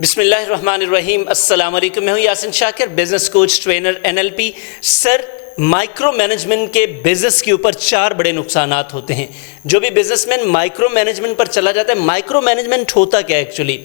बिस्मिल्लाहिर्रहमानिर्रहीम। अस्सलाम वालेकुम। मैं हूं Yasin Shakir, business coach, trainer, NLP। Sir, micro management के बिजनेस के ऊपर 4 बड़े नुकसानात होते हैं। जो भी बिजनेसमैन माइक्रो मैनेजमेंट पर चला जाता है, माइक्रो मैनेजमेंट होता क्या है एक्चुअली?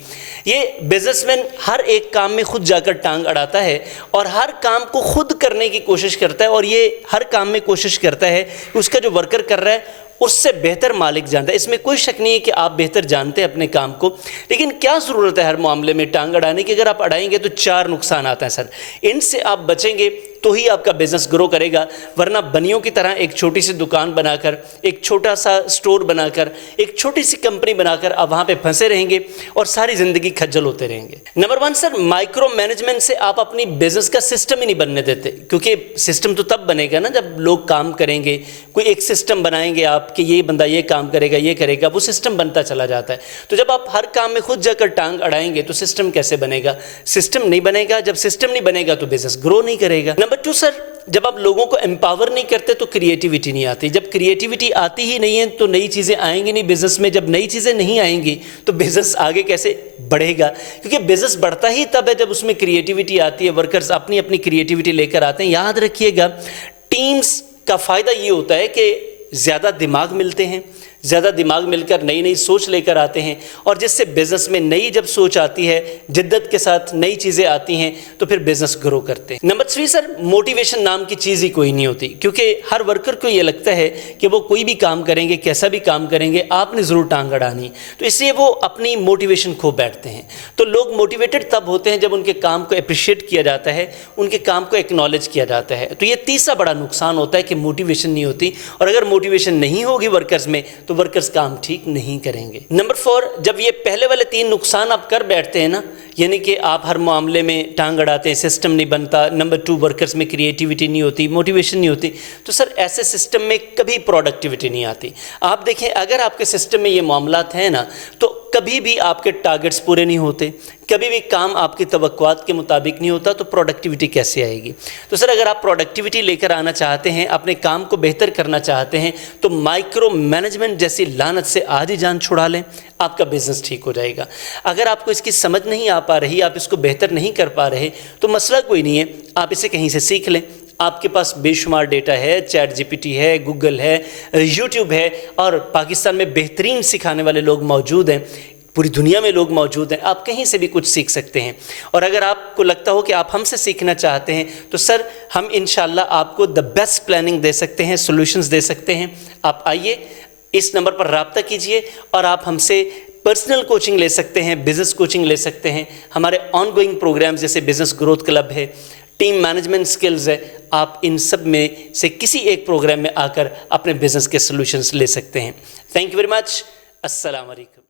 ये बिजनेसमैन हर एक काम में खुद जाकर टांग अड़ाता है और हर काम को खुद करने की कोशिश करता है, और ये हर काम में कोशिश करता है कि उसका जो वर्कर कर रहा है उससे बेहतर मालिक जानता है। इसमें कोई शक नहीं है कि आप बेहतर जानते हैं अपने काम को, लेकिन क्या ज़रूरत है हर मामले में टांग अड़ाने की? अगर आप अड़ाएंगे तो 4 नुकसान आते हैं सर। इनसे आप बचेंगे तो ही आपका बिज़नेस ग्रो करेगा, वरना बनियों की तरह एक छोटी सी दुकान बनाकर, एक छोटा सा स्टोर बनाकर, एक छोटी सी कंपनी बनाकर आप वहाँ पे फंसे रहेंगे और सारी ज़िंदगी खज्जल होते रहेंगे। नंबर 1 सर, माइक्रो मैनेजमेंट से आप अपनी बिज़नेस का सिस्टम ही नहीं बनने देते, क्योंकि सिस्टम तो तब बनेगा ना जब लोग काम करेंगे। कोई एक सिस्टम बनाएंगे आप कि ये बंदा ये काम करेगा, ये करेगा, वो सिस्टम बनता चला जाता है। तो जब आप हर काम में खुद जाकर टांग अड़ाएंगे तो सिस्टम कैसे बनेगा? सिस्टम नहीं बनेगा। जब सिस्टम नहीं बनेगा तो बिज़नेस ग्रो नहीं करेगा। नंबर 2 सर, जब आप लोगों को एम्पावर नहीं करते तो क्रिएटिविटी नहीं आती। जब क्रिएटिविटी आती ही नहीं है तो नई चीज़ें आएंगी नहीं बिज़नेस में। जब नई चीज़ें नहीं आएंगी तो बिज़नेस आगे कैसे बढ़ेगा? क्योंकि बिज़नेस बढ़ता ही तब है जब उसमें क्रिएटिविटी आती है, वर्कर्स अपनी अपनी क्रिएटिविटी लेकर आते हैं। याद रखिएगा, टीम्स का फ़ायदा ये होता है कि ज़्यादा दिमाग मिलते हैं, ज़्यादा दिमाग मिलकर नई नई सोच लेकर आते हैं, और जिससे बिज़नेस में नई जब सोच आती है, जिद्दत के साथ नई चीज़ें आती हैं, तो फिर बिज़नेस ग्रो करते हैं। नंबर 3 सर, मोटिवेशन नाम की चीज़ ही कोई नहीं होती, क्योंकि हर वर्कर को ये लगता है कि वो कोई भी काम करेंगे, कैसा भी काम करेंगे, आपने ज़रूर टांग अड़ानी, तो इसलिए वो अपनी मोटिवेशन खो बैठते हैं। तो लोग मोटिवेटेड तब होते हैं जब उनके काम को अप्रिशिएट किया जाता है, उनके काम को एक्नॉलेज किया जाता है। तो ये तीसरा बड़ा नुकसान होता है कि मोटिवेशन नहीं होती, और अगर मोटिवेशन नहीं होगी वर्कर्स में तो वर्कर्स काम ठीक नहीं करेंगे। नंबर 4, जब ये पहले वाले 3 नुकसान आप कर बैठते हैं ना, यानी कि आप हर मामले में टांग अड़ाते हैं, सिस्टम नहीं बनता, नंबर 2 वर्कर्स में क्रिएटिविटी नहीं होती, मोटिवेशन नहीं होती, तो सर ऐसे सिस्टम में कभी प्रोडक्टिविटी नहीं आती। आप देखें, अगर आपके सिस्टम में ये मामलात हैं ना, तो कभी भी आपके टारगेट्स पूरे नहीं होते, कभी भी काम आपकी तवक्कुआत के मुताबिक नहीं होता, तो प्रोडक्टिविटी कैसे आएगी? तो सर अगर आप प्रोडक्टिविटी लेकर आना चाहते हैं, अपने काम को बेहतर करना चाहते हैं, तो माइक्रो मैनेजमेंट जैसी लानत से आज ही जान छुड़ा लें, आपका बिज़नेस ठीक हो जाएगा। अगर आपको इसकी समझ नहीं आ पा रही, आप इसको बेहतर नहीं कर पा रहे, तो मसला कोई नहीं है, आप इसे कहीं से सीख लें। आपके पास बेशुमार डेटा है, चैट GPT है, गूगल है, यूट्यूब है, और पाकिस्तान में बेहतरीन सिखाने वाले लोग मौजूद हैं, पूरी दुनिया में लोग मौजूद हैं, आप कहीं से भी कुछ सीख सकते हैं। और अगर आपको लगता हो कि आप हमसे सीखना चाहते हैं, तो सर हम इंशाल्लाह आपको द बेस्ट प्लानिंग दे सकते हैं, सॉल्यूशंस दे सकते हैं। आप आइए, इस नंबर पर राब्ता कीजिए और आप हमसे पर्सनल कोचिंग ले सकते हैं, बिज़नेस कोचिंग ले सकते हैं। हमारे ऑनगोइंग प्रोग्राम्स जैसे बिज़नेस ग्रोथ क्लब है, टीम मैनेजमेंट स्किल्स है, आप इन सब में से किसी एक प्रोग्राम में आकर अपने बिज़नेस के सॉल्यूशंस ले सकते हैं। Thank you very much. अस्सलाम वालेकुम।